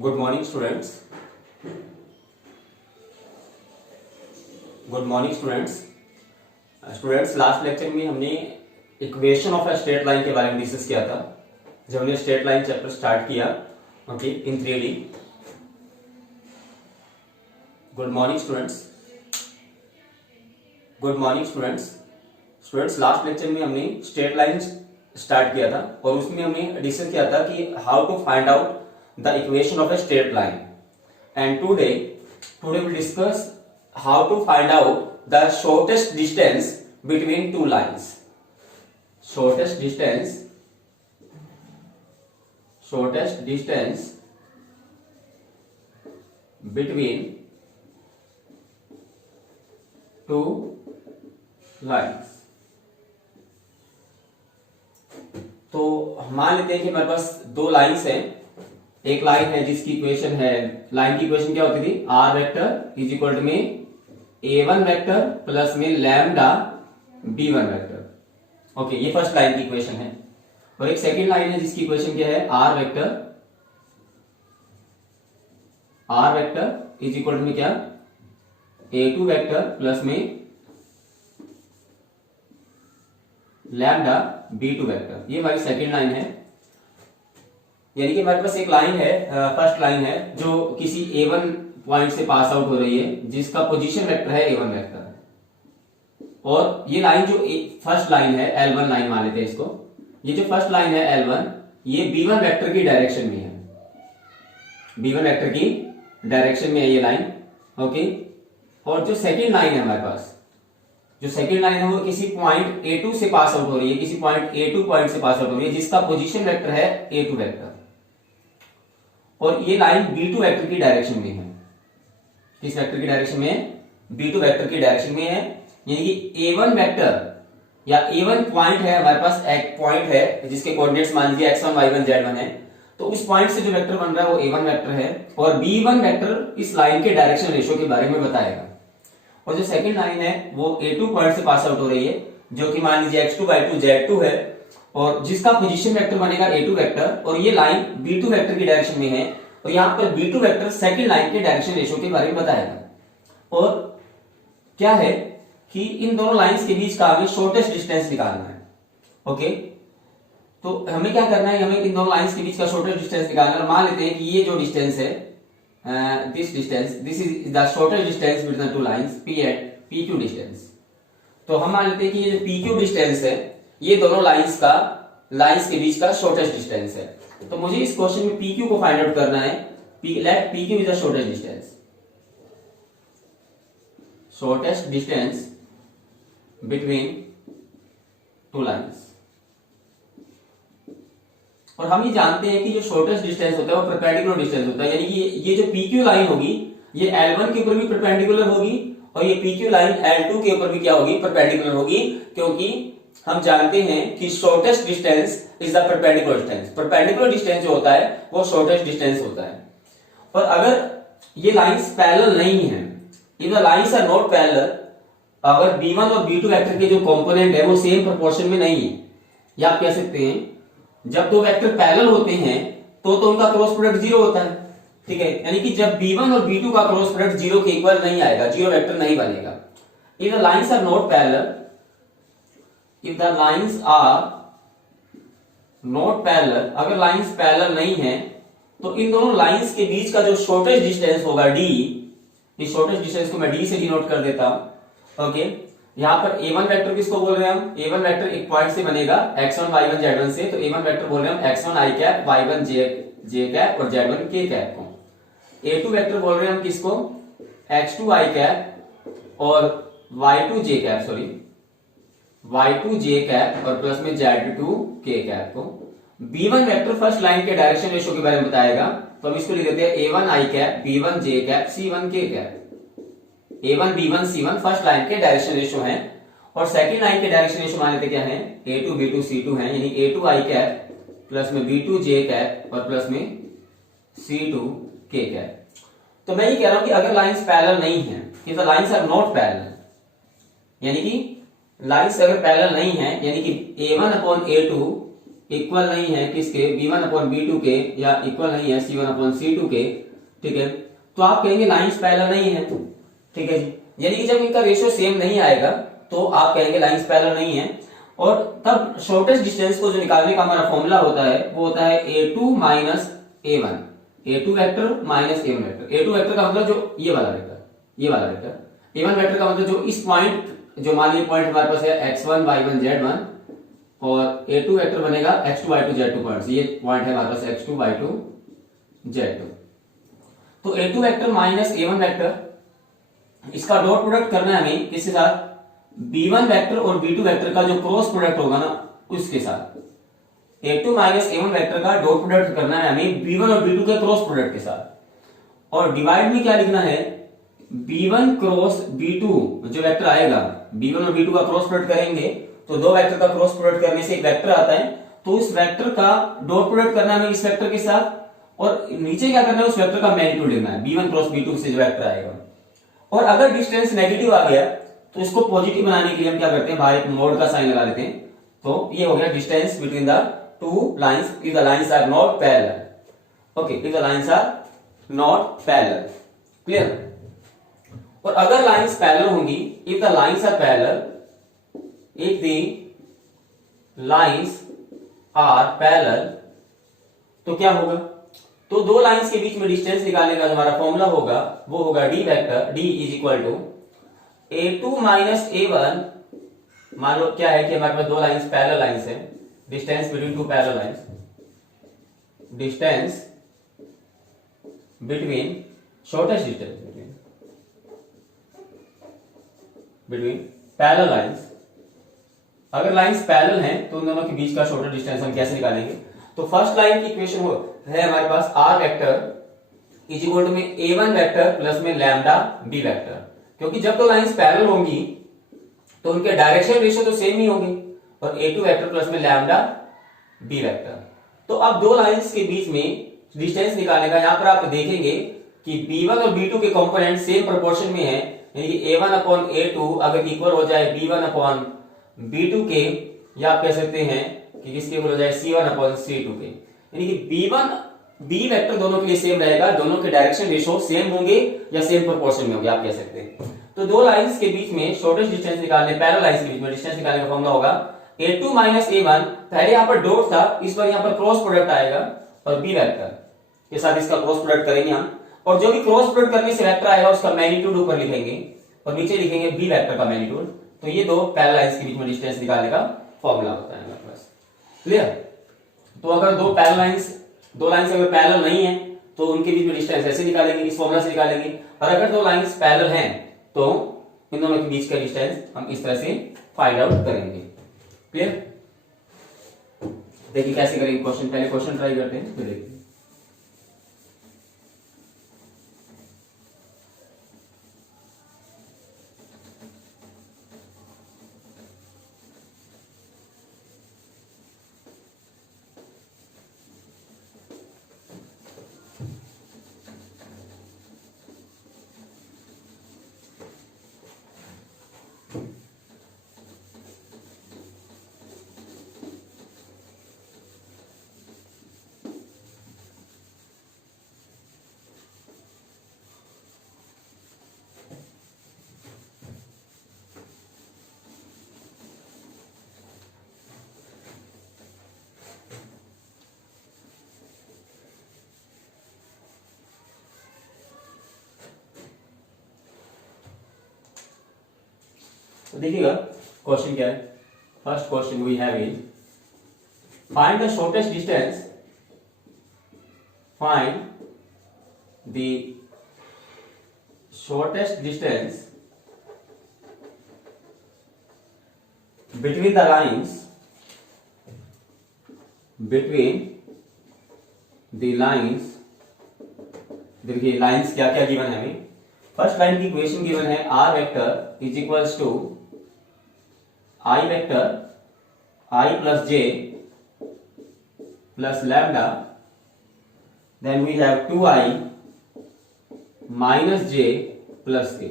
Good morning students. Good morning students. Students, last lecture में हमने equation of a straight line के बारे में डिस्कस किया था। जब हमने स्ट्रेट लाइन चैप्टर स्टार्ट किया okay in 3D। Good morning students. Good morning students. Students, last lecture में हमने स्ट्रेट लाइन स्टार्ट किया था और उसमें हमने डिस्कस किया था कि how to find out the equation of a straight line, and today we'll discuss how to find out the shortest distance between two lines. Shortest distance between two lines. तो मान लेते हैं कि हमारे पास दो लाइंस हैं। एक लाइन है जिसकी इक्वेशन है, लाइन की इक्वेशन क्या होती थी, r vector is equal to में a1 वेक्टर प्लस में लैम्डा b1 वेक्टर। ओके, ये फर्स्ट लाइन की इक्वेशन है। और एक सेकंड लाइन है जिसकी इक्वेशन क्या है, are vector is equal to में क्या, a2 वेक्टर प्लस में लैम्डा b2 वेक्टर। ये हमारी सेकंड लाइन है। यानी कि हमारे पास एक लाइन है, फर्स्ट लाइन है जो किसी a1 पॉइंट से पास आउट हो रही है, जिसका पोजीशन वेक्टर है a1 वेक्टर। और ये लाइन जो फर्स्ट लाइन है, L1 लाइन मान लेते हैं इसको। ये जो फर्स्ट लाइन है L1, ये b1 वेक्टर की डायरेक्शन में है, b1 वेक्टर की डायरेक्शन में है ये लाइन। ओके, और जो सेकेंड लाइन है हमारे पास, जो सेकेंड लाइन है वो किसी पॉइंट a2 से पास आउट हो रही है, किसी पॉइंट a2 पॉइंट से पास आउट हो रही है, जिसका पोजीशन वेक्टर है a2 वेक्टर। और ये लाइन b2 वेक्टर की डायरेक्शन में है। किस वेक्टर की डायरेक्शन में है, b2 वेक्टर की डायरेक्शन में है। यानी कि a1 वेक्टर या a1 पॉइंट है हमारे पास, एक पॉइंट है जिसके कोऑर्डिनेट्स मान लीजिए x1 y1 z1 है। तो उस पॉइंट से जो वेक्टर बन रहा है वो a1 वेक्टर है, और b1 वेक्टर इस लाइन के डायरेक्शन रेशियो के बारे में बताएगा। और जो सेकंड लाइन है वो a2 पॉइंट से पास आउट हो रही है, जो कि मान लीजिए x2 y2 z2 है, और जिसका पोजीशन वेक्टर बनेगा a2 वेक्टर। और ये लाइन b2 वेक्टर की डायरेक्शन में है, और यहां पर b2 वेक्टर सेकंड लाइन के डायरेक्शन रेशियो के बारे में बताएगा। और क्या है कि इन दोनों लाइंस के बीच का हमें शॉर्टेस्ट डिस्टेंस निकालना है। ओके, तो हमें क्या करना है, हमें इन दोनों लाइंस के बीच का शॉर्टेस्ट डिस्टेंस निकालना है। मान लेते हैं कि ये जो डिस्टेंस है, this is the shortest distance between the two lines, pq distance. तो हम मान लेते हैं कि ये जो pq डिस्टेंस है, ये दोनों लाइंस के बीच का शॉर्टेस्ट डिस्टेंस है। तो मुझे इस क्वेश्चन में pq को फाइंड आउट करना है। Let pq is the shortest distance between two lines. और हम ये जानते हैं कि जो शॉर्टेस्ट डिस्टेंस होता है वो परपेंडिकुलर डिस्टेंस होता है। यानी कि ये जो pq लाइन होगी ये L1 के ऊपर भी परपेंडिकुलर होगी, और ये pq लाइन L2 के ऊपर भी क्या होगी, परपेंडिकुलर होगी। क्योंकि हम जानते हैं कि shortest distance is the perpendicular distance. Perpendicular distance जो होता है वो शॉर्टेस्ट डिस्टेंस होता है। और अगर ये लाइंस पैरेलल नहीं है, if the lines are not parallel, अगर b1 और b2 वेक्टर के जो कंपोनेंट है वो सेम प्रोपोर्शन में नहीं है, या आप कह सकते हैं जब दो वेक्टर पैरेलल होते हैं तो उनका क्रॉस प्रोडक्ट जीरो होता है। ठीक है, यानी कि जब b1 और b2 का क्रॉस प्रोडक्ट जीरो के इक्वल नहीं आएगा, जीरो वेक्टर नहीं बनेगा। If the lines are not parallel, if the lines are not parallel, अगर लाइंस पैरेलल नहीं है तो इन दोनों लाइंस के बीच का जो शॉर्टेस्ट डिस्टेंस होगा d, इस शॉर्टेस्ट डिस्टेंस को मैं d से डिनोट कर देता हूं। ओके, यहां पर a1 वेक्टर किसको बोल रहे हैं हम, a1 वेक्टर एक पॉइंट से बनेगा x1 y1 z1 से, तो a1 वेक्टर बोल रहे हैं हम x1 i cap, y1 j cap और z1 k कैप को। a2 वेक्टर बोल रहे हैं हम किसको, x2 i कैप और y2 j cap, sorry y2 j cap और प्लस में z2 k कैप को। b1 वेक्टर फर्स्ट लाइन के डायरेक्शन रेशियो के बारे में बताएगा, तो हम इसको लिख देते हैं a1 i cap, b1 j cap, c1 k cap. a1 b1 c1 first line के डायरेक्शन रेशियो हैं, और सेकंड लाइन के डायरेक्शन रेशियो मान लेते क्या है, a2 b2 c2 है। यानी a2 i कैप प्लस में b2 j कैप और प्लस में c2 k कैप। तो मैं ये कह रहा हूं कि अगर लाइंस पैरेलल नहीं है, if the lines are not parallel, यानी कि लाइंस अगर पैरेलल नहीं है, यानी कि a1 अपॉन a2 इक्वल नहीं है किसके, b1 अपॉन b2 के, या इक्वल नहीं है c1 अपॉन c2 के, ठीक है, तो आप कहेंगे लाइंस पैरेलल नहीं है, ठीक है जी। यानी कि जब इनका रेशियो सेम नहीं आएगा तो आप कहेंगे लाइंस पैरेलल नहीं है। और तब शॉर्टेस्ट डिस्टेंस को जो निकालने का हमारा फॉर्मूला होता है वो होता है a2 minus a1, a2 vector minus a1 vector. a2 vector का मतलब जो ये वाला वेक्टर, ये वाला वेक्टर, a1 वेक्टर का मतलब जो इस पॉइंट, जो मान लीजिए पॉइंट हमारे पास है x1 y1 z1, और a2 वेक्टर बनेगा x2 y2 z2 पॉइंट, ये पॉइंट है हमारे पास x2 y2 z2। तो a2 vector minus a1 vector, इसका डॉट प्रोडक्ट करना है हमें किसके साथ, b1 वेक्टर और b2 वेक्टर का जो क्रॉस प्रोडक्ट होगा ना उसके साथ। a2 माइनस a1 वेक्टर का डॉट प्रोडक्ट करना है हमें b1 और b2 के क्रॉस प्रोडक्ट के साथ। और डिवाइड में क्या लिखना है, b1 क्रॉस b2 जो वेक्टर आएगा, b1 और b2 का क्रॉस प्रोडक्ट करेंगे तो दो वेक्टर का क्रॉस प्रोडक्ट करने से एक वेक्टर आता है, तो उस वेक्टर का डॉट प्रोडक्ट करना है हमें इस वेक्टर के साथ, और नीचे क्या करना है, उस वेक्टर का मैग्नीट्यूड लिखना है b1 क्रॉस b2 से जो वेक्टर आएगा। और अगर डिस्टेंस नेगेटिव आ गया तो इसको पॉजिटिव बनाने के लिए हम क्या करते हैं, बाहर एक मोड का साइन लगा देते हैं। तो ये हो गया distance between the two lines if the lines are not parallel. Okay, if the lines are not parallel, clear. और अगर लाइंस पैरेलल होंगी, if the lines are parallel, if the lines are parallel, तो क्या होगा, तो दो lines के बीच में डिस्टेंस निकालने का हमारा फॉर्मूला होगा वो होगा d vector, d is equal to a2 minus a1। मान लो क्या है कि हमारे पास दो लाइंस पैरेलल लाइंस है, distance between two parallel lines, distance between, shortest distance between parallel lines. अगर लाइंस पैरेलल हैं तो उन दोनों के बीच का शॉर्टेस्ट डिस्टेंस हम कैसे निकालेंगे, तो फर्स्ट लाइन की इक्वेशन है हमारे पास r vector is equal to में a1 वेक्टर प्लस में लैम्डा b वेक्टर, क्योंकि जब तो लाइंस पैरेलल होंगी तो उनके डायरेक्शन रेशियो तो सेम ही होंगे, और a2 वेक्टर प्लस में लैम्डा b वेक्टर। तो अब दो लाइंस के बीच में डिस्टेंस निकालने का, यहां पर आप देखेंगे कि b1 और b2 के कंपोनेंट सेम प्रोपोर्शन में है, यानी कि a1 अपॉन a2 अगर इक्वल हो जाए b1 अपॉन b2 के, या आप कह सकते हैं कि किसके इक्वल हो जाए c1 अपॉन c2 के, यानी कि b1 b वेक्टर दोनों के लिए सेम रहेगा, दोनों के डायरेक्शन रेशियो सेम होंगे या सेम प्रोपोर्शन में होंगे, आप कह सकते हैं। तो दो लाइंस के बीच में शॉर्टेस्ट डिस्टेंस निकालने, पैरेलल लाइंस के बीच में डिस्टेंस निकालने का फॉर्मूला होगा a2 माइनस a1, पहले यहां पर डॉट था, इस पर यहां पर क्रॉस प्रोडक्ट आएगा, और b वेक्टर के साथ इसका क्रॉस प्रोडक्ट करेंगे हम, और जो भी क्रॉस प्रोडक्ट करने से वेक्टर आएगा उसका मैग्नीट्यूड ऊपर लिखेंगे और नीचे लिखेंगे b वेक्टर का मैग्नीट्यूड। तो ये दो पैरेलल लाइंस के बीच में डिस्टेंस निकालने का फॉर्मूला होता है हमारे पास, क्लियर। तो अगर दो लाइंस अगर पैरेलल नहीं है तो उनके बीच में डिस्टेंस ऐसे निकालेंगे, इस फॉर्मूला से निकालेंगे, और अगर दो लाइंस पैरेलल हैं तो इन दोनों के बीच का डिस्टेंस हम इस तरह से फाइंड आउट करेंगे, क्लियर। देखिए कैसे करेंगे क्वेश्चन, पहले क्वेश्चन ट्राई करते हैं फिर देखिए। तो देखिएगा क्वेश्चन क्या है, first question we have is find the shortest distance, find the shortest distance between the lines, देखिए लाइंस क्या क्या गिवन है हमें। फर्स्ट लाइन की इक्वेशन गिवन है r vector is equals to i vector i plus j plus lambda, then we have 2i minus j plus k।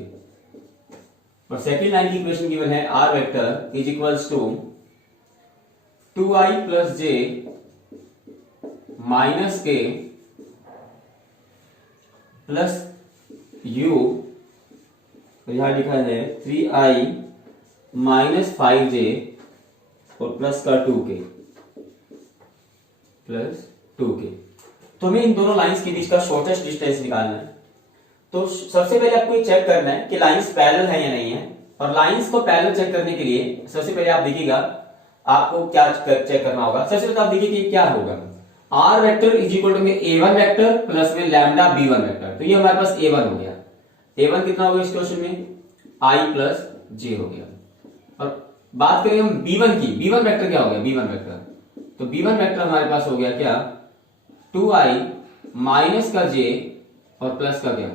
और second line की equation given है r vector is equals to 2i plus j minus के plus u, यहां लिखा है 3i minus 5j और plus का 2k plus 2k। तो हमें इन दोनों लाइंस के बीच का शॉर्टेस्ट डिस्टेंस निकालना है। तो सबसे पहले आपको ये चेक करना है कि लाइंस पैरेलल है या नहीं है। और लाइंस को पैरेलल चेक करने के लिए सबसे पहले आप देखिएगा आपको क्या चेक करना होगा। सबसे पहले आप देखिए कि क्या होगा, r vector is equal to में a1 वेक्टर प्लस में लैम्डा b1 वेक्टर। तो ये हमारे पास a1 हो गया। a1 कितना हो गया इस क्वेश्चन में, i प्लस j हो गया। और बात करें हम b1 की, b1 वेक्टर क्या हो गया, b1 वेक्टर, तो b1 वेक्टर हमारे पास हो गया क्या, 2i माइनस का j और प्लस का क्या,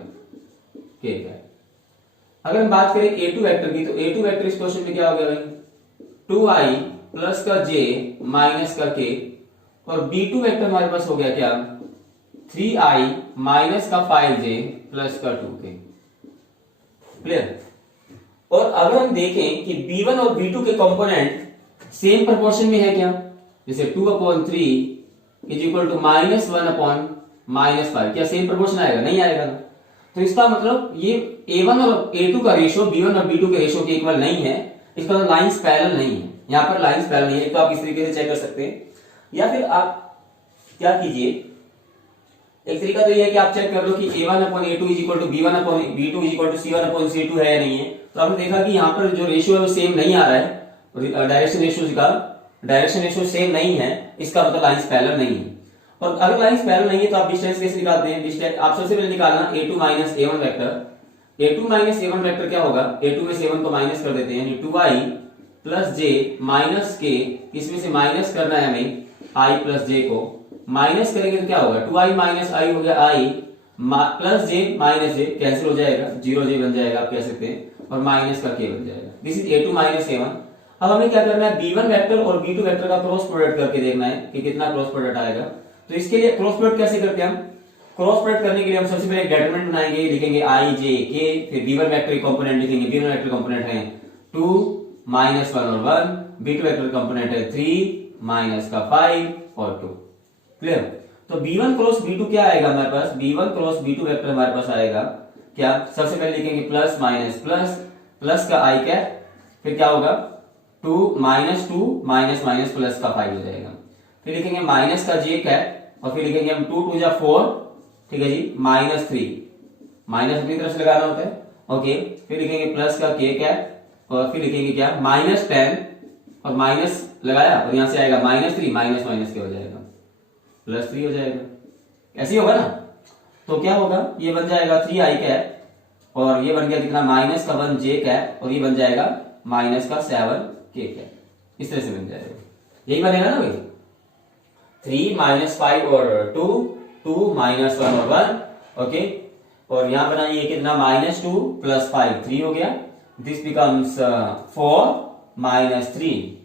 k का। अगर हम बात करें a2 वेक्टर की, तो a2 वेक्टर इस क्वेश्चन में क्या हो गया भाई, 2i प्लस का j माइनस का k। और b2 वेक्टर हमारे पास हो गया क्या, 3i माइनस का 5j प्लस का 2k। क्लियर। और अगर हम देखें कि b1 और b2 के कंपोनेंट सेम प्रोपोर्शन में है क्या, जैसे 2/3 इज इक्वल टू -1/-5, क्या सेम प्रोपोर्शन आएगा, नहीं आएगा ना। तो इसका मतलब ये a1 और a2 का रेशियो b1 और b2 के रेशियो के इक्वल नहीं है। इसका मतलब लाइंस पैरेलल नहीं है, यहां पर लाइंस पैरेलल नहीं है। तो आप इस तरीके से चेक कर सकते हैं, या फिर आप क्या कीजिए, एक तरीका तो ये है कि आप चेक कर लो कि a1/a2 is equal to b1/b2 is equal to c1/c2 है या नहीं है। तो आपने देखा कि यहाँ पर जो रेशियो है वो सेम नहीं आ रहा है, डायरेक्शन रेशियो सेम नहीं है, इसका मतलब लाइंस पैरेलल नहीं है। और अगर लाइंस पैरेलल नहीं है तो आप डिस्टेंस कैसे निकालते हैं, डिस्टेंस आप सबसे पहले निकालना a2 minus a1 vector. a2 minus a1 vector क्या होगा, a2 में से a1 को माइनस कर देते हैं, यानी 2i plus j minus k, इसमें से माइनस करना है हमें i प्लस j को, माइनस करेंगे तो क्या होगा, 2i माइनस i हो गया i plus j minus j cancel हो जाएगा, 0j बन जाएगा आप कह सकते हैं, और माइनस का k बन जाएगा। This is a2 minus a1। अब हमें क्या करना है, b1 वेक्टर और b2 वेक्टर का क्रॉस प्रोडक्ट करके देखना है कि कितना क्रॉस प्रोडक्ट आएगा। तो इसके लिए क्रॉस प्रोडक्ट कैसे करते हैं हम, क्रॉस प्रोडक्ट करने के लिए हम सबसे पहले डिटरमिनेंट बनाएंगे, लिखेंगे i j k, फिर b1 वेक्टर कंपोनेंट लिखेंगे, b1 वेक्टर कंपोनेंट है 2 माइनस 1 और 1, b2 वेक्टर कंपोनेंट है 3 माइनस का 5 और 2। क्लियर। तो b1 क्रॉस b2 क्या आएगा हमारे पास, b1 क्रॉस b2 वेक्टर हमारे पास आएगा क्या, सबसे पहले लिखेंगे प्लस माइनस प्लस, प्लस का i कैप, फिर क्या होगा 2 माइनस 2 माइनस माइनस प्लस का 5 हो जाएगा। फिर लिखेंगे माइनस का j कैप, और फिर लिखेंगे हम 2 2 जा 4, ठीक है जी, माइनस 3, माइनस अपनी तरफ से लगाना होता है, ओके। फिर लिखेंगे प्लस का k कैप, और फिर लिखेंगे क्या माइनस 10, और माइनस लगाया और यहां से आएगा माइनस 3, माइनस माइनस क्या हो जाएगा, प्लस 3 हो जाएगा। ऐसे ही होगा ना। तो क्या होगा, ये बन जाएगा 3i कैप, और ये बन गया कितना माइनस का 1j कैप, और ये बन जाएगा माइनस का 7k कैप। इस तरह से बन जाएगा, यही बनेगा ना भाई, 3 माइनस 5 और 2, 2 माइनस 1 और 1, ओके। और यहां बना ये कितना माइनस 2 प्लस 5 3 हो गया। दिस बिकम्स 4 माइनस 3,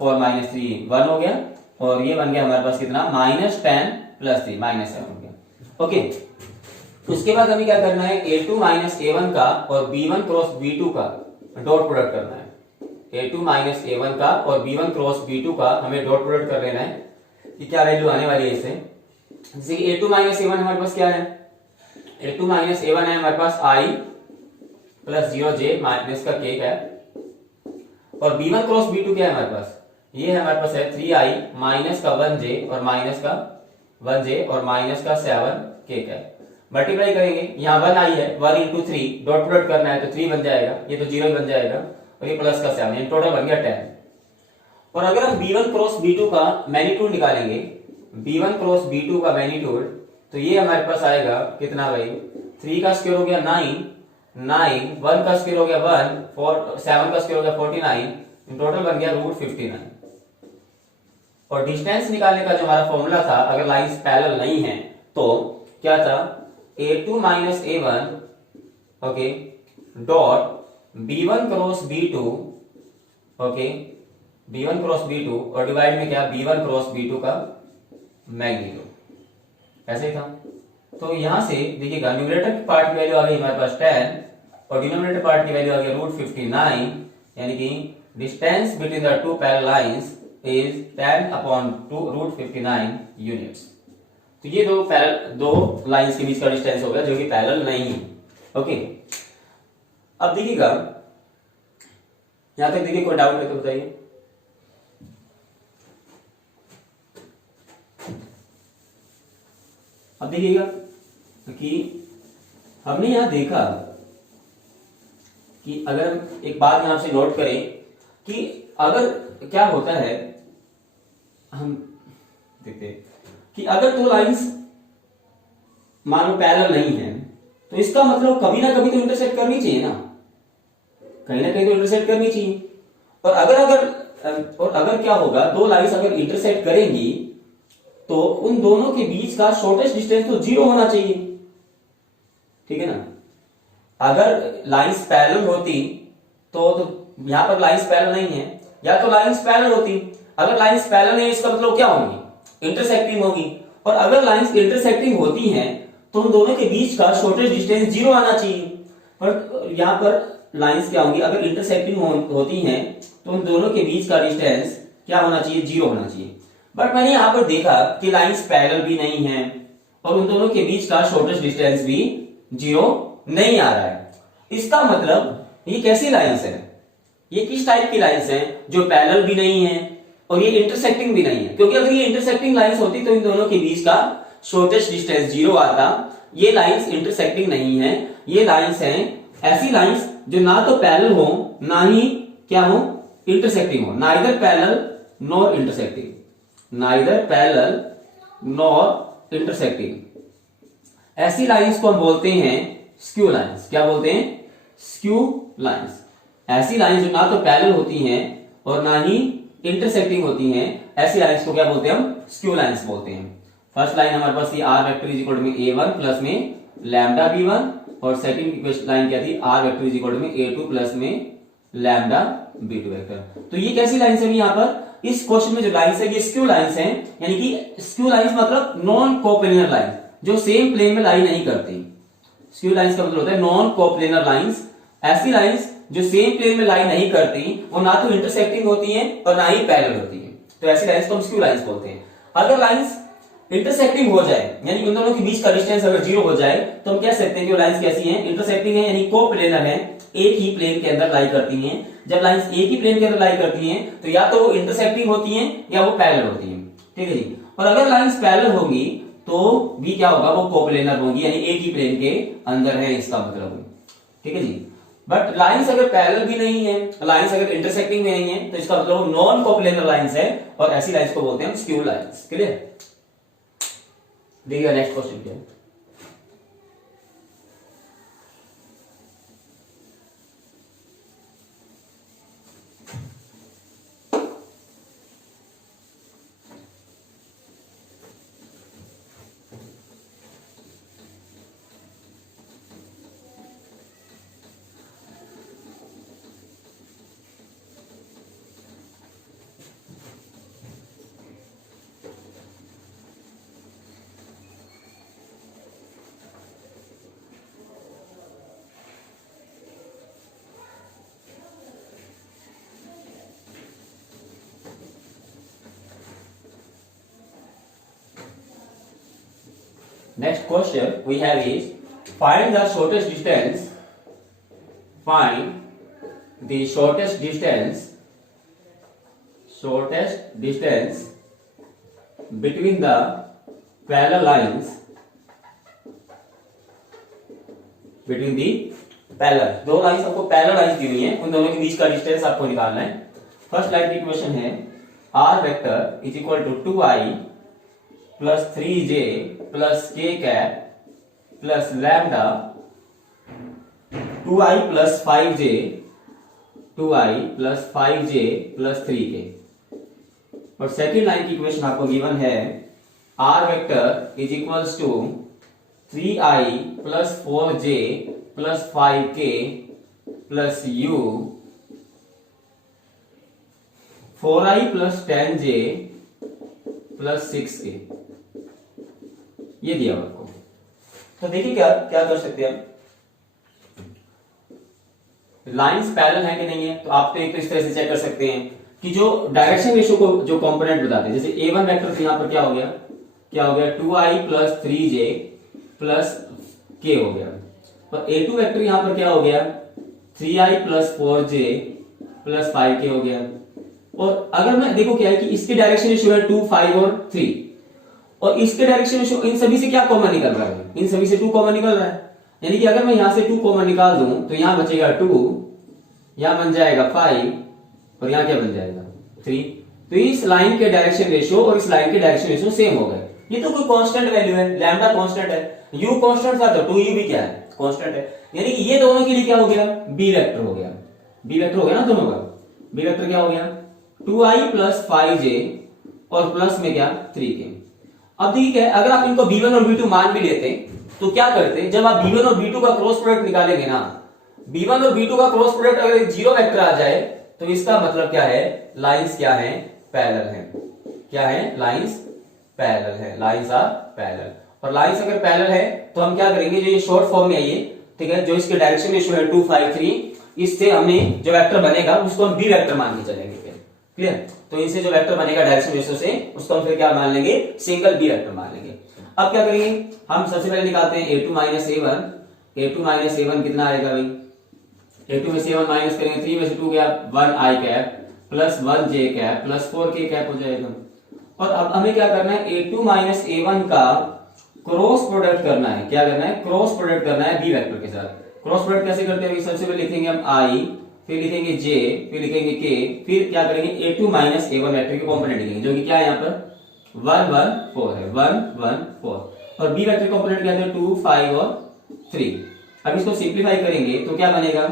4 माइनस 3 1 हो गया, और ये बन गया हमारे पास कितना माइनस 10 प्लस 3 माइनस 7 हो गया, ओके। उसके बाद हमें क्या करना है, a2 माइनस a1 का और b1 क्रॉस b2 का डॉट प्रोडक्ट करना है। a2 माइनस a1 का और b1 क्रॉस b2 का हमें डॉट प्रोडक्ट कर लेना है कि क्या वैल्यू आने वाली है इससे। जैसे कि a2 माइनस a1 हमारे पास क्या है, a2 माइनस a1 है हमारे पास i प्लस 0j माइनस का k है, और b1 क्रॉस b2 क्या है हमारे पास, ये है हमारे पास है 3i माइनस का 1j और माइनस का 1j और माइनस का 7k का। मल्टीप्लाई करेंगे, यहाँ 1i है, 1 इंटू 3 डॉट प्रोडक्ट करना है तो 3 बन जाएगा, ये तो 0 बन जाएगा, और ये प्लस का 7, यानी टोटल बन गया 10। और अगर हम b1 क्रॉस b2 का मैग्नीट्यूड निकालेंगे, b1 क्रॉस b2 का मैग्नीट्यूड, तो ये हमारे पास आएगा कितना भाई, 3 का स्क्वायर हो गया 9, 1 का स्क्वायर हो गया 1, 7 का स्क्वायर हो गया 49, टोटल बन गया √59। और डिस्टेंस निकालने का जो हमारा फॉर्मूला था, अगर लाइंस पैरेलल नहीं है तो क्या था, a2 minus a1, okay, dot b1 cross b2, okay, b1 cross b2, और डिवाइड में क्या b1 क्रॉस b2 का मैग्नीट्यूड, ऐसे ही था। तो यहां से देखिएगा, न्यूमरेटर पार्ट की वैल्यू आ गई हमारे पास 10, और डिनोमिनेटर पार्ट की वैल्यू आ गई √59, यानी कि distance between the to parallel lines is 10/2 √59 units. तो ये दो लाइंस के बीच का डिस्टेंस हो गया जो कि पैरेलल नहीं है। ओके, अब देखिएगा यहां तक देखिए, कोई डाउट है तो बताइए। अब देखिएगा कि हमने यहां देखा कि अगर एक बात यहां से नोट करें कि अगर क्या होता है, हम देखते हैं कि अगर दो लाइंस मानो पैरेलल नहीं है तो इसका मतलब कभी ना कभी तो इंटरसेक्ट करनी चाहिए ना, कहीं ना कहीं तो इंटरसेक्ट करनी चाहिए। और अगर क्या होगा, दो लाइंस अगर इंटरसेक्ट करेंगी तो उन दोनों के बीच का शॉर्टेस्ट डिस्टेंस तो 0 होना चाहिए, ठीक है ना। अगर लाइंस पैरेलल होती तो यहां पर लाइंस पैरेलल नहीं है, या तो लाइंस पैरेलल होती, अगर लाइंस पैरेलल है इसका मतलब क्या होंगी, इंटरसेक्टिंग होगी। और अगर लाइंस इंटरसेक्टिंग होती हैं तो उन दोनों के बीच का शॉर्टेस्ट डिस्टेंस 0 आना चाहिए। पर यहां पर लाइंस क्या होंगी, अगर इंटरसेक्टिंग होती हैं तो उन दोनों के बीच का डिस्टेंस क्या होना चाहिए, 0 होना चाहिए। बट मैंने यहां पर देखा कि लाइंस पैरेलल भी नहीं है और उन दोनों के बीच का शॉर्टेस्ट डिस्टेंस भी 0 नहीं आ रहा है। इसका मतलब ये कैसी लाइंस है, ये किस टाइप की लाइंस है, जो पैरेलल भी नहीं है और ये इंटरसेक्टिंग भी नहीं है। क्योंकि अगर ये इंटरसेक्टिंग लाइंस होती तो इन दोनों के बीच का शॉर्टेस्ट डिस्टेंस 0 आता। ये लाइंस इंटरसेक्टिंग नहीं है, ये लाइंस हैं ऐसी लाइंस जो ना तो पैरेलल हो ना ही क्या हो, इंटरसेक्टिंग हो, neither parallel nor intersecting, neither parallel nor intersecting. ऐसी लाइंस को हम बोलते हैं स्क्यू लाइंस। क्या बोलते हैं, स्क्यू लाइंस। ऐसी लाइंस जो ना तो पैरेलल होती हैं और ना ही इंटरसेक्टिंग होती हैं, ऐसी लाइंस को क्या बोलते हैं, हम स्क्यू लाइंस बोलते हैं। फर्स्ट लाइन हमारे पास ये r vector is equal to में a1 प्लस में लैम्डा b1, और सेकंड लाइन क्या थी, r vector is equal to में a2 प्लस में लैम्डा b2 वेक्टर। तो ये कैसी लाइंस है, यहाँ पर इस क्वेश्चन में जो लाइंस है ये स्क्यू लाइंस है, यानी कि स्क्यू लाइंस मतलब नॉन कोप्लेनर लाइन, जो सेम प्लेन में लाई नहीं करती। स्क्यू लाइंस का मतलब होता है नॉन कोप्लेनर लाइंस। ऐसी लाइंस जो सेम प्लेन में लाई नहीं करती, वो ना तो इंटरसेक्टिंग होती है और ना ही पैरेलल होती है, तो ऐसी लाइंस को हम स्क्यू लाइंस बोलते हैं। अगर लाइंस इंटरसेक्टिंग हो जाए, यानी उन दोनों के बीच का डिस्टेंस अगर 0 हो जाए, तो हम कह सकते हैं कि वो लाइंस कैसी हैं, इंटरसेक्टिंग है, यानी कोप्लेनर है, एक ही प्लेन के अंदर लाई करती हैं। जब लाइंस एक ही प्लेन के अंदर लाई करती हैं तो या तो वो इंटरसेक्टिंग होती हैं या वो पैरेलल होती हैं, ठीक है जी। और अगर लाइंस पैरेलल होगी तो भी क्या होगा, वो कोप्लेनर होगी, यानी एक ही प्लेन के अंदर है, इसका मतलब, ठीक है जी। बट लाइंस अगर पैरेलल भी नहीं है, लाइंस अगर इंटरसेक्टिंग नहीं है, तो इसका मतलब नॉन कोप्लेनर लाइंस है, और ऐसी लाइंस को बोलते हैं स्क्यू लाइंस। क्लियर। देखिए नेक्स्ट क्वेश्चन क्या है। Next question we have is find the shortest distance. Find the shortest distance between the parallel lines. Between the parallel, दो लाइंस आपको पैरेलल लाइंस दी हुई हैं, उन दोनों के बीच का डिस्टेंस आपको निकालना है। फर्स्ट लाइन की इक्वेशन है r vector is equal to 2i plus 3j plus k cap plus lambda 2i plus 5j plus 3k। और सेकेंड लाइन की इक्वेशन आपको गिवन है r vector is equals to 3i plus 4j plus 5k plus u 4i plus 10j plus 6k, ये दिया आपको। तो देखिए क्या क्या कर सकते हैं, लाइंस पैरेलल है कि नहीं है। तो आप तो एक तो इस तरह से चेक कर सकते हैं कि जो डायरेक्शन रेशियो को जो कंपोनेंट बताते हैं, जैसे a1 वेक्टर से यहां पर क्या हो गया, क्या हो गया 2i plus 3j plus k हो गया। और A2 वेक्टर यहां पर क्या हो गया 3i plus 4j plus 5k हो गया। और अगर मैं देखो क्या है कि इसके डायरेक्शन रेशियो है 2, 5 और 3 और इसके डायरेक्शन रेशियो, इन सभी से क्या कॉमन निकल रहा है, इन सभी से 2 कॉमन निकल रहा है। यानी कि अगर मैं यहां से 2 कॉमन निकाल दूं तो यहां बचेगा 2, यहां बन जाएगा 5 और यहां क्या बन जाएगा 3। तो इस लाइन के डायरेक्शन रेशियो और इस लाइन के डायरेक्शन रेशियो सेम हो गए। ये तो कोई कांस्टेंट वैल्यू है, लैम्डा कांस्टेंट है, u कांस्टेंट था तो 2u भी क्या है कांस्टेंट है। यानी कि ये दोनों के लिए क्या हो गया b वेक्टर हो गया, b वेक्टर हो गया ना दोनों का। b वेक्टर क्या हो गया 2i प्लस 5j और प्लस में क्या 3k। अब देखिए क्या है, अगर आप इनको b1 और b2 मान भी लेते तो क्या करते, जब आप b1 और b2 का क्रॉस प्रोडक्ट निकालेंगे ना, b1 और b2 का क्रॉस प्रोडक्ट अगर जीरो वेक्टर आ जाए तो इसका मतलब क्या है लाइंस क्या है पैरेलल है। क्या है लाइंस पैरेलल है, लाइंस आर पैरेलल। और लाइंस अगर पैरेलल है तो हम क्या करेंगे, जो ये शॉर्ट फॉर्म में है ये, ठीक है, जो इसके डायरेक्शन रेशियो है 2, 5, 3, इससे हमें जो वेक्टर बनेगा उसको हम b वेक्टर मान के चलेंगे। क्लियर। तो इनसे जो वेक्टर बनेगा डायरेक्शन रेशियो से उसको हम फिर क्या मान लेंगे सिंगल b वेक्टर मान लेंगे। अब क्या करेंगे, हम सबसे पहले निकालते हैं a2 minus a1। a2 minus a1 कितना आएगा भाई, a2 में से a1 माइनस करेंगे, 3 में से 2 गया 1i cap plus 1j cap plus 4k cap हो जाएगा। और अब हमें क्या करना है a2 माइनस a1 का क्रॉस प्रोडक्ट करना है। क्या करना है क्रॉस प्रोडक्ट करना है b वेक्टर के साथ। क्रॉस प्रोडक्ट कैसे करते हैं, सबसे पहले लिखेंगे हम i, फिर लिखेंगे j, फिर लिखेंगे k, फिर क्या करेंगे a2 माइनस a1 वेक्टर के कंपोनेंट लिखेंगे जो कि क्या है यहाँ पर 1, 1, 4 है, 1, 1, 4। और b वेक्टर कंपोनेंट क्या है 2, 5 और 3। अब इसको सिंप्लीफाई करेंगे तो क्या बनेगा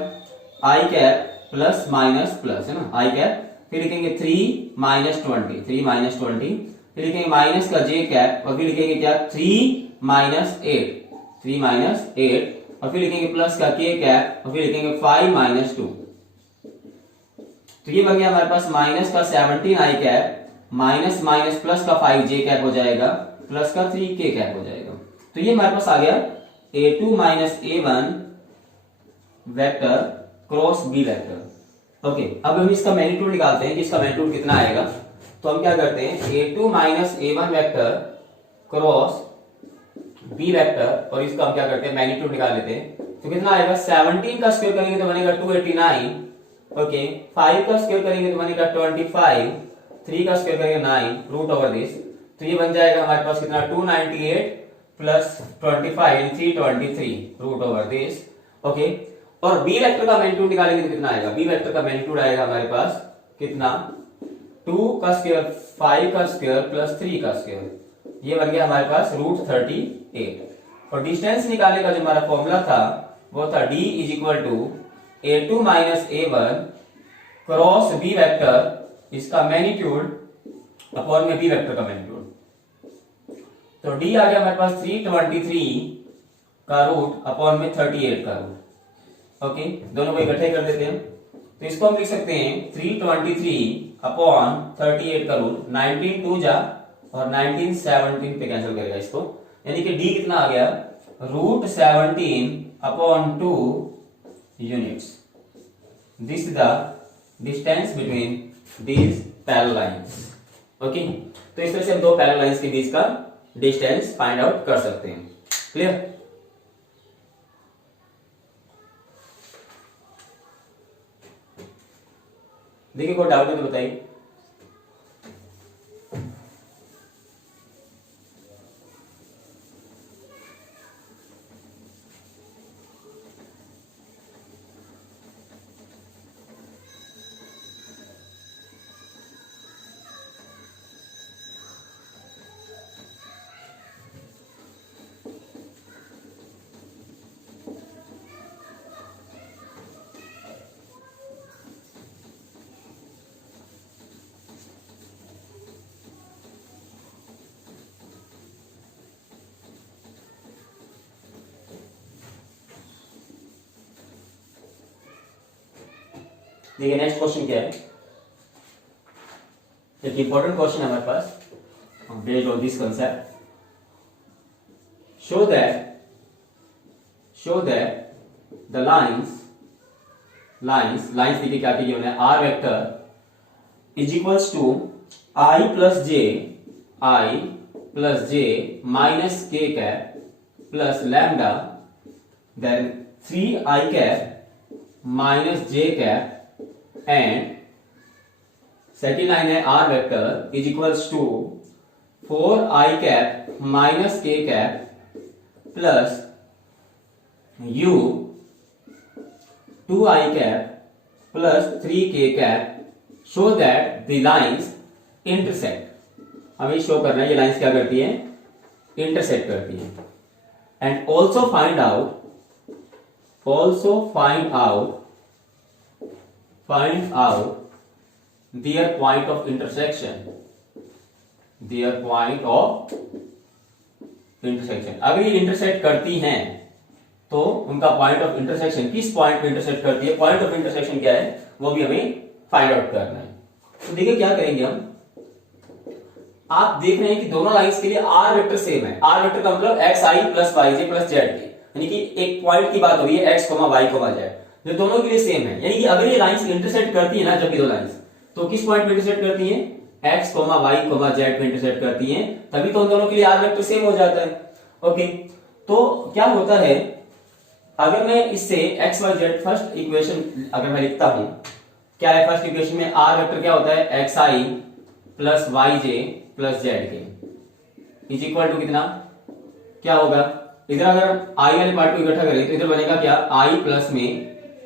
i cap plus minus plus है ना i कैप, फिर लिखेंगे 3 माइनस 20, 3 माइनस 20, फिर लिखेंगे माइनस का j कैप और फिर लिखेंगे क्या 3 माइनस 8, 3 माइनस 8 और फिर लिखेंगे प्लस का k कैप और फिर लिखेंगे 5 माइनस 2। तो ये बन गया हमारे पास माइनस का 17i cap minus minus plus का 5j कैप हो जाएगा प्लस का 3k कैप हो जाएगा। तो ये हमारे पास आ गया a2 minus a1 vector cross b vector. Okay, अब हम इसका मैग्नीट्यूड निकालते हैं कि इसका मैग्नीट्यूड कितना आएगा। तो हम क्या करते हैं a2 minus a1 vector cross b vector और इसका हम क्या करते हैं मैग्नीट्यूड निकाल लेते हैं। तो कितना आएगा 17 का स्क्वायर करेंगे तो बनेगा 289, ओके 5 का स्क्वायर करेंगे तो बनेगा 25, 3 का स्क्वायर करेंगे 9 रूट ओवर दिस। तो ये बन जाएगा हमारे पास कितना 298 plus 25 323 root over this. Okay, और b वेक्टर का मैग्नीट्यूड निकालेंगे तो कितना आएगा, b वेक्टर का मैग्नीट्यूड आएगा हमारे पास कितना 2 का स्क्वायर 5 का स्क्वायर प्लस 3 का स्क्वायर, ये बन गया हमारे पास रूट 38। और डिस्टेंस निकालने का जो हमारा फॉर्मूला था वो था d is equal to a2 minus a1 cross b vector इसका मैग्नीट्यूड अपॉन में b वेक्टर का मैग्नीट्यूड। तो d आ गया हमारे पास 323 का रूट अपॉन में 38 का रूट। ओके, दोनों को इकट्ठे कर देते हैं तो इसको हम लिख सकते हैं 323 अपॉन 38 का रूट, 19 2 जा और 19 17 पे कैंसिल करेगा इसको, यानी कि d कितना आ गया root 17 upon 2 units. This is the distance between these parallel lines. Okay, तो इस तरह से हम दो पैरेलल लाइंस के बीच का डिस्टेंस फाइंड आउट कर सकते हैं। क्लियर। देखिए कोई डाउट है तो बताइए। देखिए नेक्स्ट क्वेश्चन क्या है, एक इंपॉर्टेंट क्वेश्चन है हमारे पास based on this concept. show that the lines देखिए क्या गिवन है, r vector is equals to i plus j plus j minus k cap plus lambda, then 3i cap minus j cap and second line है are vector is equals to 4i cap minus k cap plus u 2i cap plus 3k cap show that the lines intersect. हमें show करना है ये lines क्या करती है, intersect करती है। And also find out their point of intersection, अगर ये इंटरसेक्ट करती हैं तो उनका पॉइंट ऑफ इंटरसेक्शन किस पॉइंट पे इंटरसेक्ट करती है, पॉइंट ऑफ इंटरसेक्शन क्या है वो भी हमें फाइंड आउट करना है। तो देखिए क्या करेंगे हम, आप देख रहे हैं कि दोनों लाइंस के लिए आर वेक्टर सेम है। आर वेक्टर का मतलब x i plus y j plus z के, यानी कि एक पॉइंट की बात हो रही है एक्स वाई जेड, जो दोनों के लिए सेम है। यानी कि अगर ये लाइंस इंटरसेक्ट करती है ना, जब ये दो लाइंस तो किस पॉइंट पे इंटरसेक्ट करती है, एक्स वाई जेड पे इंटरसेक्ट करती है, तभी तो उन दोनों के लिए आर वेक्टर सेम हो जाता है। ओके, तो क्या होता है अगर मैं इससे x y z first equation अगर मैं लिखता हूं, क्या है फर्स्ट इक्वेशन में आर वेक्टर क्या होता है, x i plus y j plus z k is equal to कितना, क्या होगा, इधर अगर आई वाले पार्ट को इकट्ठा करें तो इधर बनेगा क्या, आई प्लस में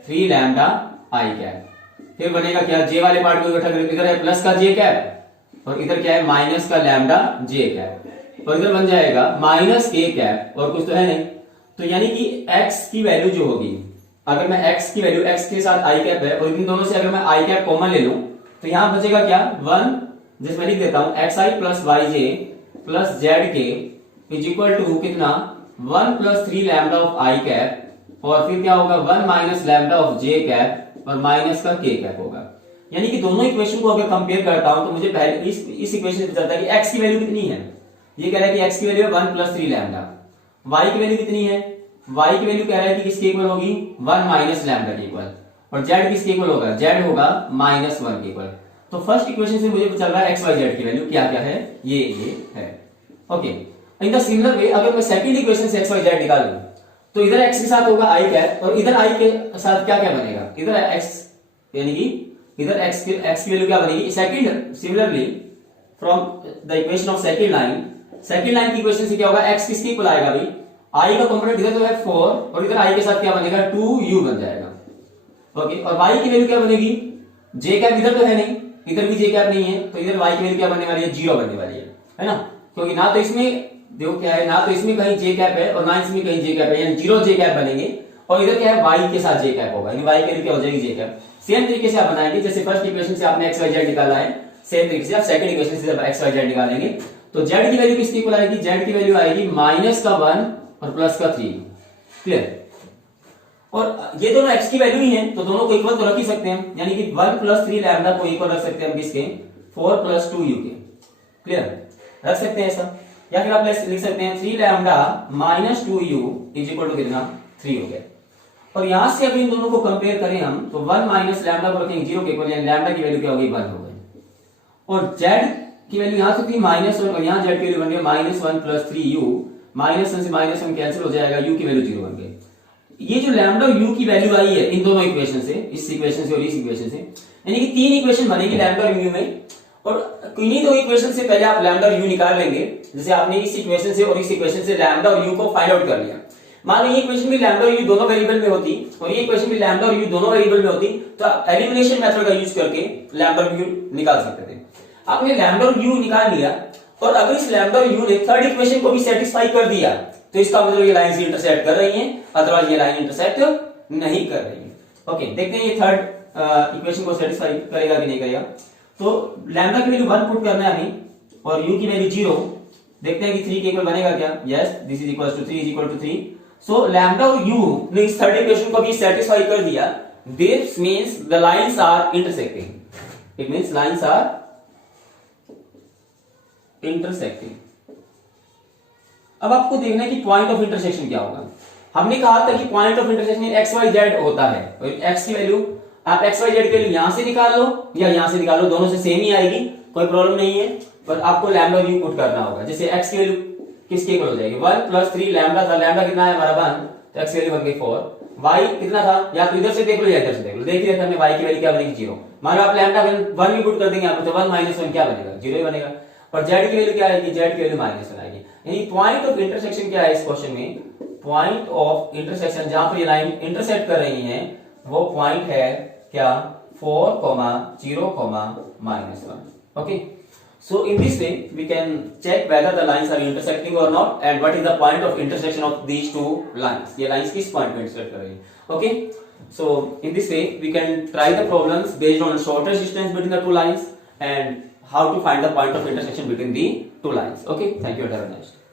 3 लैम्डा आई कैप, फिर बनेगा क्या, जे वाले पार्ट को इकट्ठा करें तो इधर है प्लस का जे कैप और इधर क्या है माइनस का लैम्डा जे कैप, और इधर बन जाएगा माइनस के कैप और कुछ तो है नहीं। तो यानी कि x की वैल्यू जो होगी, अगर मैं x की वैल्यू x के साथ i कैप है और इन दोनों से अगर मैं i कैप कॉमन ले लूं तो यहां बचेगा क्या, 1, जिसमें लिख देता हूं xi plus y j plus z k is equal to कितना, 1 plus 3 lambda of i cap और फिर क्या होगा 1 minus lambda of j cap और माइनस का k कैप होगा। यानी कि दोनों इक्वेशन को अगर कंपेयर करता हूं तो मुझे पहले इस इक्वेशन से पता चलता है कि x की वैल्यू कितनी है, ये कह रहा है कि x की वैल्यू है 1 प्लस 3 लैम्डा, y की वैल्यू कितनी है, y की वैल्यू कह रहा है कि किसके इक्वल होगी 1 माइनस लैम्डा के इक्वल, और z किसके इक्वल होगा, z होगा माइनस 1 के इक्वल। तो फर्स्ट इक्वेशन से मुझे चल रहा है x y z की वैल्यू क्या क्या है, ये है। Okay, in the similar way अगर मैं सेकंड इक्वेशन से x y z निकालूं तो इधर x के साथ होगा i कैप और इधर i के साथ क्या क्या बनेगा, इधर x, यानी कि इधर x की वैल्यू क्या बनेगी, second similarly from the equation of second line की इक्वेशन से क्या होगा, x किसके इक्वल आएगा भाई, i का कंपोनेंट इधर तो है 4 और इधर i के साथ क्या बनेगा 2u बन जाएगा। ओके, और y की वैल्यू क्या बनेगी, j कैप इधर तो है नहीं, इधर भी j कैप नहीं है, तो इधर y की वैल्यू क्या बनने वाली है, 0 बनने वाली है ना, क्योंकि ना तो इसमें देखो क्या है, ना तो इसमें कहीं j कैप है और ना इसमें कहीं j कैप है, यानी 0 j कैप बनेंगे, और इधर क्या है y के साथ j कैप होगा, यानी y की वैल्यू क्या हो जाएगी j कैप। सेम तरीके से आप बनाएंगे, जैसे फर्स्ट इक्वेशन से आपने x y z निकाला है, सेम तरीके से आप सेकंड इक्वेशन से जब x y z निकालेंगे तो z की वैल्यू किसके इक्वल आएगी, z की वैल्यू आएगी माइनस का 1 और प्लस का 3। क्लियर, और ये दोनों x की वैल्यू ही है तो दोनों को इक्वल तो रख ही सकते हैं, यानी कि 1 प्लस 3 लैम्डा को इक्वल रख सकते हैं हम किसके, 4 प्लस 2u के। क्लियर, रख सकते हैं ऐसा, या फिर आप लिख सकते हैं 3 lambda minus 2u is equal to कितना, 3 हो गया। और यहां से अभी इन दोनों को कंपेयर करें हम तो 1 माइनस लैम्डा को रखेंगे 0 के इक्वल, यानी लैम्डा की वैल्यू क्या होगी 1 हो गई, और z की वैल्यू यहां से थी -1 और यहां z की वैल्यू बन गई -1 प्लस 3u, -1 से -1 कैंसिल हो जाएगा, u की वैल्यू 0 बन गई। ये जो लैम्डा और u की वैल्यू आई है इन दोनों इक्वेशन से, इस इक्वेशन से और इस इक्वेशन से, यानी कि 3 इक्वेशन बनेगी लैम्डा और u में, और इन्हीं दो इक्वेशन से पहले आप लैम्डा और u निकाल लेंगे। जैसे आपने इस इक्वेशन से और इस इक्वेशन से लैम्डा और u को फाइंड आउट कर लिया, मान लो ये इक्वेशन भी लैम्डा और u दोनों वेरिएबल में होती और ये इक्वेशन भी लैम्डा और u दोनों वेरिएबल में होती, तो आप एलिमिनेशन मेथड का यूज करके लैम्डा और u निकाल सकते थे। आपने लैम्डा और u निकाल लिया, और अगर इस लैम्डा और u ने थर्ड इक्वेशन को भी सेटिस्फाई कर दिया तो इसका मतलब ये लाइंस इंटरसेक्ट कर रही हैं, अदरवाइज ये लाइन इंटरसेक्ट नहीं कर रही है। ओके, देखते हैं ये थर्ड इक्वेशन को सेटिस्फाई करेगा कि नहीं करेगा। तो लैम्डा की वैल्यू 1 पुट करना है हमें और u की वैल्यू 0, देखते हैं कि 3 के इक्वल बनेगा क्या, yes this is equal to 3 is equal to 3। So lambda और u ने इस थर्ड इक्वेशन को भी सेटिस्फाई कर दिया, this means the lines are intersecting, it means lines are intersecting. अब आपको देखना है कि पॉइंट ऑफ इंटरसेक्शन क्या होगा। हमने कहा था कि point of intersection x y z होता है, और एक्स की वैल्यू आप एक्स वाई जेड के लिए यहां से निकाल लो या यहां से निकाल लो, दोनों से सेम ही आएगी, कोई प्रॉब्लम नहीं है। पर आपको लैम्डा व्यू पुट करना होगा। जैसे x की वैल्यू किसके इक्वल हो जाएगी 1 प्लस 3 लैम्डा था, लैम्डा कितना है हमारा 1, तो x की वैल्यू बन गई 4। y कितना था, या तो इधर से देख लो या इधर से देख लो, देख लिया था हमने, y की वैल्यू क्या बनेगी 0। मान लो आप लैम्डा 1 भी पुट कर देंगे यहाँ पर, तो 1 माइनस 1 क्या बनेगा 0 ही बनेगा। पर z की वैल्यू क्या आएगी, z की वैल्यू -1 आएगी। यानी पॉइंट ऑफ इंटरसेक्शन क्या है इस क्वेश्चन में, पॉइंट ऑफ इंटरसेक्शन जहां पर ये लाइन इंटरसेक्ट कर रही है वो पॉइंट है क्या 4, 0, -1। Okay, so in this way we can check whether the lines are intersecting or not and what is the point of intersection of these two lines। ये lines किस पॉइंट पे intersect कर रही है। Okay, so in this way we can try the problems based on shortest distance between the two lines and how to find the point of intersection between the two lines। Okay, thank you and have a nice day।